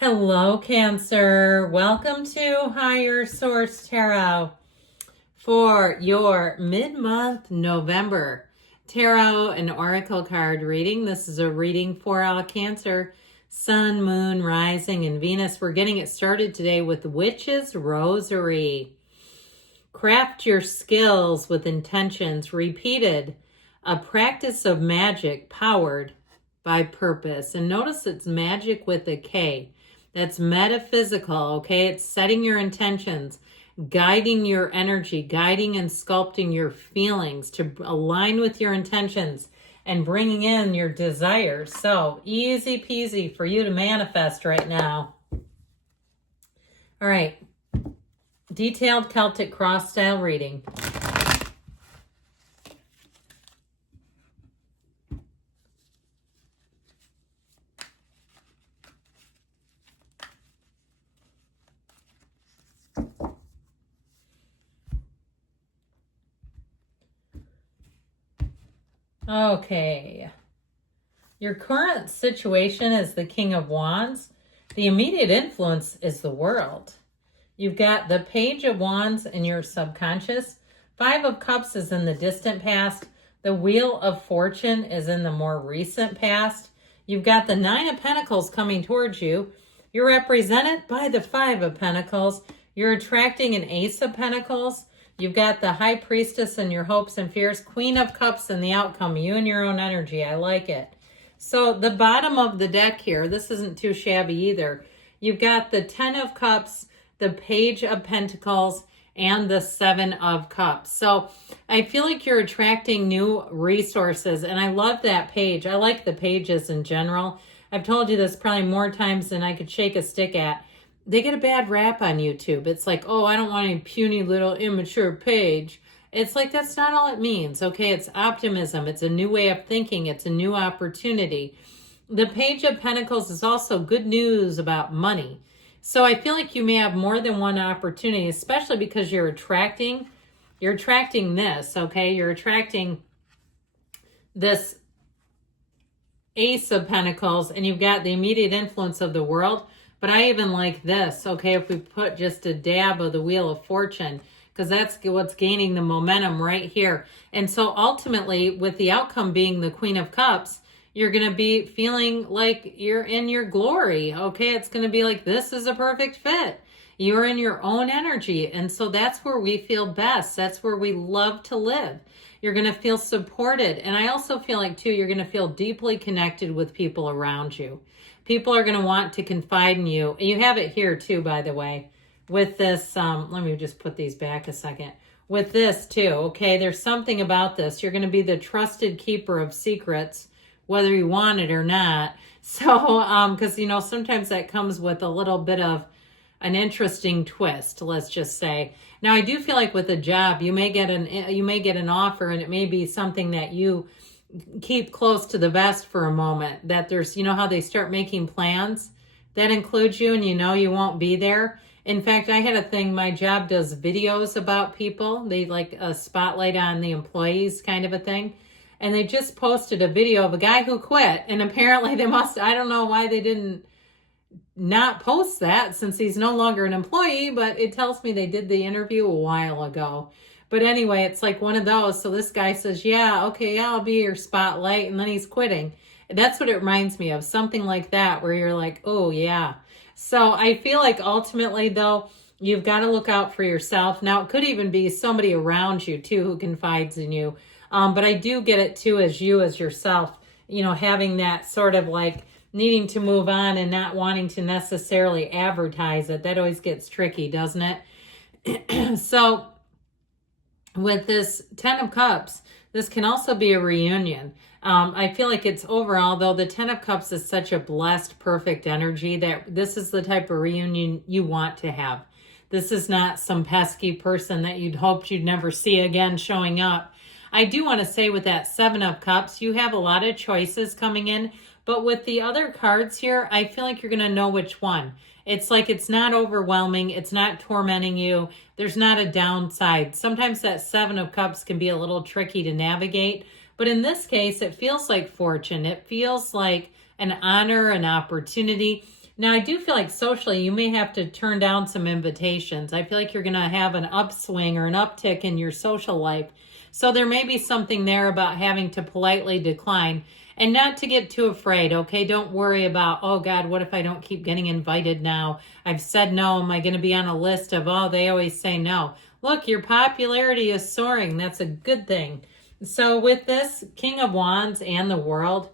Hello, Cancer. Welcome to Higher Source Tarot for your mid-month November Tarot and Oracle card reading. This is a reading for all Cancer, Sun, Moon, Rising, and Venus. We're getting it started today with Witch's Rosary. Craft your skills with intentions, repeated, a practice of magic powered by purpose. And notice it's magic with a K. That's metaphysical, okay? It's setting your intentions, guiding your energy, guiding and sculpting your feelings to align with your intentions and bringing in your desires. So easy peasy for you to manifest right now. All right. Detailed Celtic cross style reading. Okay. Your current situation is the King of Wands. The immediate influence is the world. You've got the Page of Wands in your subconscious. Five of Cups is in the distant past. The Wheel of Fortune is in the more recent past. You've got the Nine of Pentacles coming towards you. You're represented by the Five of Pentacles. You're attracting an Ace of Pentacles. You've got the High Priestess and your hopes and fears. Queen of Cups and the outcome. You and your own energy. I like it. So the bottom of the deck here, this isn't too shabby either. You've got the 10 of Cups, the Page of Pentacles, and the 7 of Cups. So I feel like you're attracting new resources, and I love that page. I like the pages in general. I've told you this probably more times than I could shake a stick at. They get a bad rap on YouTube. It's like, oh, I don't want any puny little immature page. It's like, that's not all it means, okay? It's optimism. It's a new way of thinking. It's a new opportunity. The Page of Pentacles is also good news about money. So I feel like you may have more than one opportunity, especially because you're attracting this, okay? You're attracting this Ace of Pentacles, and you've got the immediate influence of the world. But I even like this, okay, if we put just a dab of the Wheel of Fortune, because that's what's gaining the momentum right here. And so ultimately, with the outcome being the Queen of Cups, you're going to be feeling like you're in your glory, okay? It's going to be like, this is a perfect fit. You're in your own energy, and so that's where we feel best. That's where we love to live. You're going to feel supported, and I also feel like, too, you're going to feel deeply connected with people around you. People are going to want to confide in you. You have it here, too, by the way, with this. Let me just put these back a second. With this, too, okay? There's something about this. You're going to be the trusted keeper of secrets, whether you want it or not. So, because, you know, sometimes that comes with a little bit of an interesting twist, let's just say. Now, I do feel like with a job, you may get an offer, and it may be something that you keep close to the vest for a moment. That there's, you know how they start making plans? That includes you, and you know you won't be there. In fact, I had a thing, my job does videos about people. They like a spotlight on the employees kind of a thing. And they just posted a video of a guy who quit. And apparently they I don't know why they didn't not post that since he's no longer an employee, but it tells me they did the interview a while ago. But anyway, it's like one of those. So this guy says, yeah, okay, yeah, I'll be your spotlight. And then he's quitting. That's what it reminds me of. Something like that where you're like, oh, yeah. So I feel like ultimately, though, you've got to look out for yourself. Now, it could even be somebody around you, too, who confides in you. But I do get it, too, as you, as yourself, you know, having that sort of like needing to move on and not wanting to necessarily advertise it. That always gets tricky, doesn't it? So with this 10 of Cups, this can also be a reunion. I feel like it's overall, though, the 10 of Cups is such a blessed, perfect energy that this is the type of reunion you want to have. This is not some pesky person that you'd hoped you'd never see again showing up. I do want to say with that 7 of Cups, you have a lot of choices coming in. But with the other cards here, I feel like you're going to know which one. It's like it's not overwhelming. It's not tormenting you. There's not a downside. Sometimes that 7 of Cups can be a little tricky to navigate. But in this case, it feels like fortune. It feels like an honor, an opportunity. Now, I do feel like socially, you may have to turn down some invitations. I feel like you're going to have an upswing or an uptick in your social life. So there may be something there about having to politely decline and not to get too afraid, okay? Don't worry about, oh God, what if I don't keep getting invited now? I've said no. Am I going to be on a list of, oh, they always say no? Look, your popularity is soaring. That's a good thing. So with this King of Wands and the World,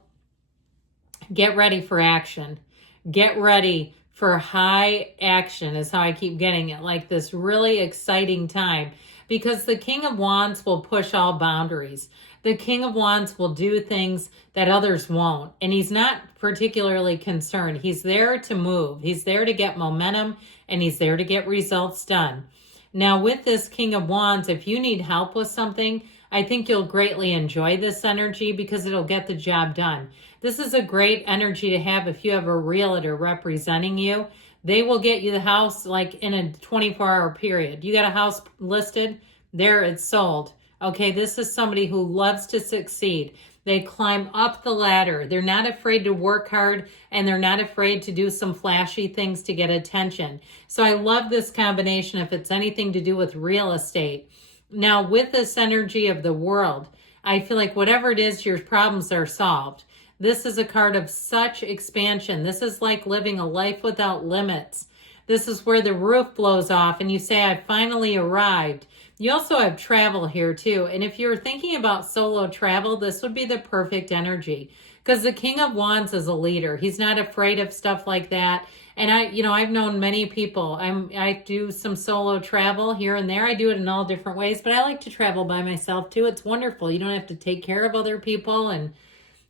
get ready for action. Get ready for high action is how I keep getting it. Like this really exciting time. Because the King of Wands will push all boundaries. The King of Wands will do things that others won't. And he's not particularly concerned. He's there to move. He's there to get momentum. And he's there to get results done. Now with this King of Wands, if you need help with something, I think you'll greatly enjoy this energy because it'll get the job done. This is a great energy to have if you have a realtor representing you. They will get you the house like in a 24-hour period. You got a house listed, there it's sold. Okay, this is somebody who loves to succeed. They climb up the ladder. They're not afraid to work hard, and they're not afraid to do some flashy things to get attention. So I love this combination if it's anything to do with real estate. Now, with this energy of the World, I feel like whatever it is, your problems are solved. This is a card of such expansion. This is like living a life without limits. This is where the roof blows off and you say, I finally arrived. You also have travel here too. And if you're thinking about solo travel, this would be the perfect energy because the King of Wands is a leader. He's not afraid of stuff like that. And I've known many people. I do some solo travel here and there. I do it in all different ways, but I like to travel by myself too. It's wonderful. You don't have to take care of other people and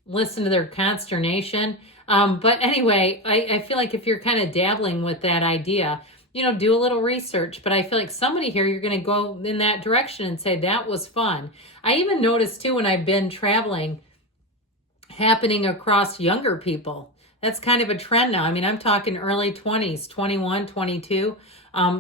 listen to their consternation. But anyway, I feel like if you're kind of dabbling with that idea, do a little research. But I feel like somebody here, you're going to go in that direction and say, that was fun. I even noticed too, when I've been traveling, happening across younger people. That's kind of a trend now. I mean, I'm talking early 20s, 21, 22,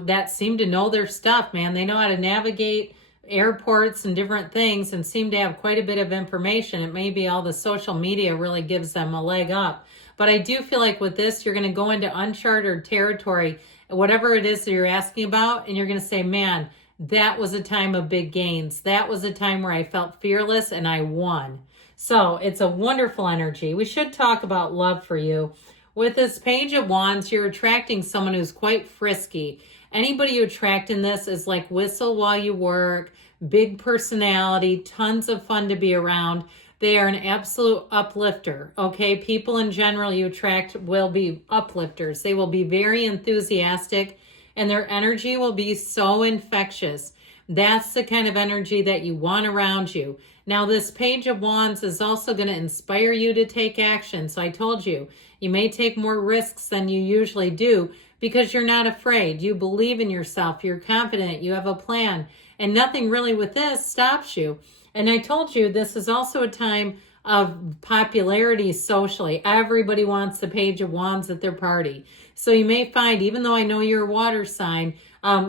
that seem to know their stuff, man. They know how to navigate airports and different things and seem to have quite a bit of information. It may be all the social media really gives them a leg up. But I do feel like with this, you're going to go into uncharted territory, whatever it is that you're asking about, and you're going to say, man, that was a time of big gains. That was a time where I felt fearless and I won. So it's a wonderful energy. We should talk about love for you. With this Page of Wands, you're attracting someone who's quite frisky. Anybody you attract in this is like whistle while you work, big personality, tons of fun to be around. They are an absolute uplifter, okay? People in general you attract will be uplifters. They will be very enthusiastic and their energy will be so infectious. That's the kind of energy that you want around you. Now, this Page of Wands is also going to inspire you to take action. So I told you, you may take more risks than you usually do because you're not afraid. You believe in yourself. You're confident. You have a plan. And nothing really with this stops you. And I told you, this is also a time of popularity socially. Everybody wants the Page of Wands at their party. So you may find, even though I know you're a water sign,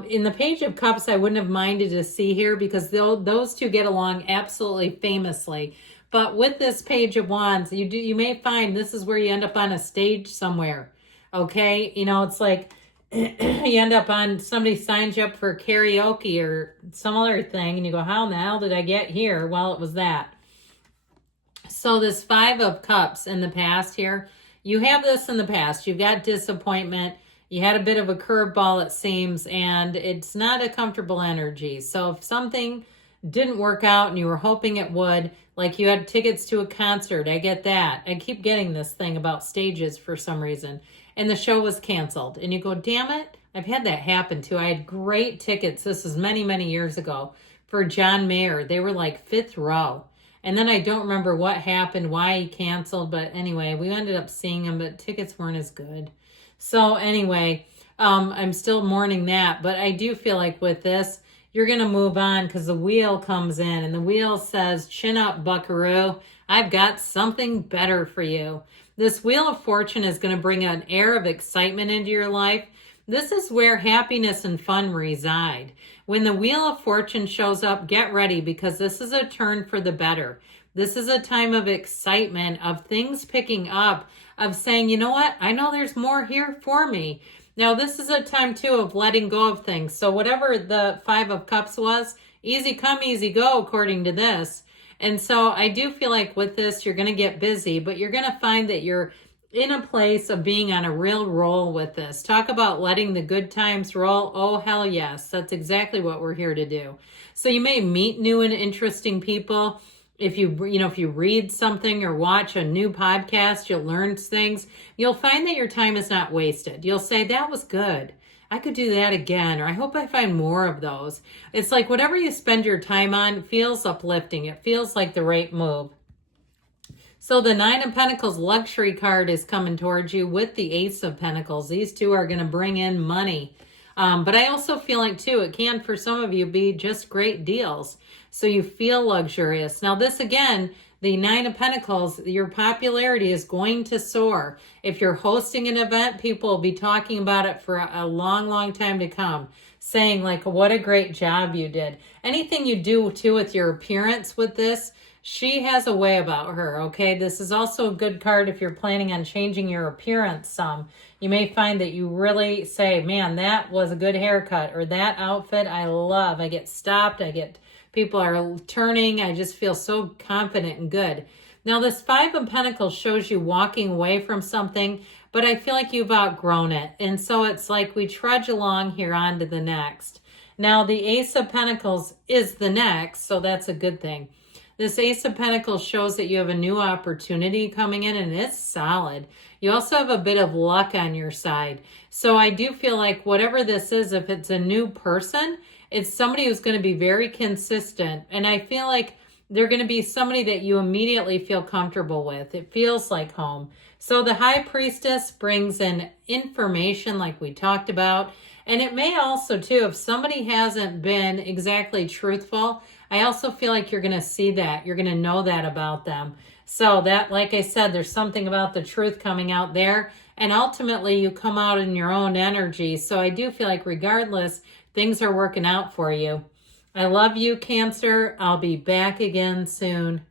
in the Page of Cups, I wouldn't have minded to see here because those two get along absolutely famously. But with this Page of Wands, you may find this is where you end up on a stage somewhere. Okay? It's like you end up on, somebody signs you up for karaoke or some other thing, and you go, how in the hell did I get here? Well, it was that. So this 5 of Cups in the past here, you have this in the past. You've got disappointment. You had a bit of a curveball, it seems, and it's not a comfortable energy. So if something didn't work out and you were hoping it would, like you had tickets to a concert, I get that. I keep getting this thing about stages for some reason. And the show was canceled. And you go, damn it. I've had that happen too. I had great tickets. This is many, many years ago for John Mayer. They were like 5th row. And then I don't remember what happened, why he canceled. But anyway, we ended up seeing him, but tickets weren't as good. So anyway, I'm still mourning that. But I do feel like with this, you're going to move on because the wheel comes in. And the wheel says, chin up, buckaroo. I've got something better for you. This Wheel of Fortune is going to bring an air of excitement into your life. This is where happiness and fun reside. When the Wheel of Fortune shows up, get ready because this is a turn for the better. This is a time of excitement, of things picking up, of saying, you know what, I know there's more here for me. Now, this is a time too of letting go of things. So whatever the Five of Cups was, easy come, easy go, according to this. And so I do feel like with this, you're going to get busy, but you're going to find that you're in a place of being on a real roll with this. Talk about letting the good times roll. Oh, hell yes. That's exactly what we're here to do. So you may meet new and interesting people. If you read something or watch a new podcast, you'll learn things. You'll find that your time is not wasted. You'll say, that was good. I could do that again, or I hope I find more of those. It's like whatever you spend your time on feels uplifting. It feels like the right move. So the Nine of Pentacles luxury card is coming towards you with the Ace of Pentacles. These two are going to bring in money. But I also feel like, too, it can, for some of you, be just great deals. So you feel luxurious. Now, this, again, the Nine of Pentacles, your popularity is going to soar. If you're hosting an event, people will be talking about it for a long, long time to come, saying, like, what a great job you did. Anything you do, too, with your appearance with this, she has a way about her, okay? This is also a good card if you're planning on changing your appearance some. You may find that you really say, man, that was a good haircut, or that outfit I love. I get stopped, people are turning, I just feel so confident and good. Now, this Five of Pentacles shows you walking away from something, but I feel like you've outgrown it. And so it's like we trudge along here on to the next. Now, the Ace of Pentacles is the next, so that's a good thing. This Ace of Pentacles shows that you have a new opportunity coming in, and it's solid. You also have a bit of luck on your side. So I do feel like whatever this is, if it's a new person, it's somebody who's going to be very consistent. And I feel like they're going to be somebody that you immediately feel comfortable with. It feels like home. So the High Priestess brings in information like we talked about. And it may also, too, if somebody hasn't been exactly truthful, I also feel like you're going to see that. You're going to know that about them. So that, like I said, there's something about the truth coming out there. And ultimately, you come out in your own energy. So I do feel like regardless, things are working out for you. I love you, Cancer. I'll be back again soon.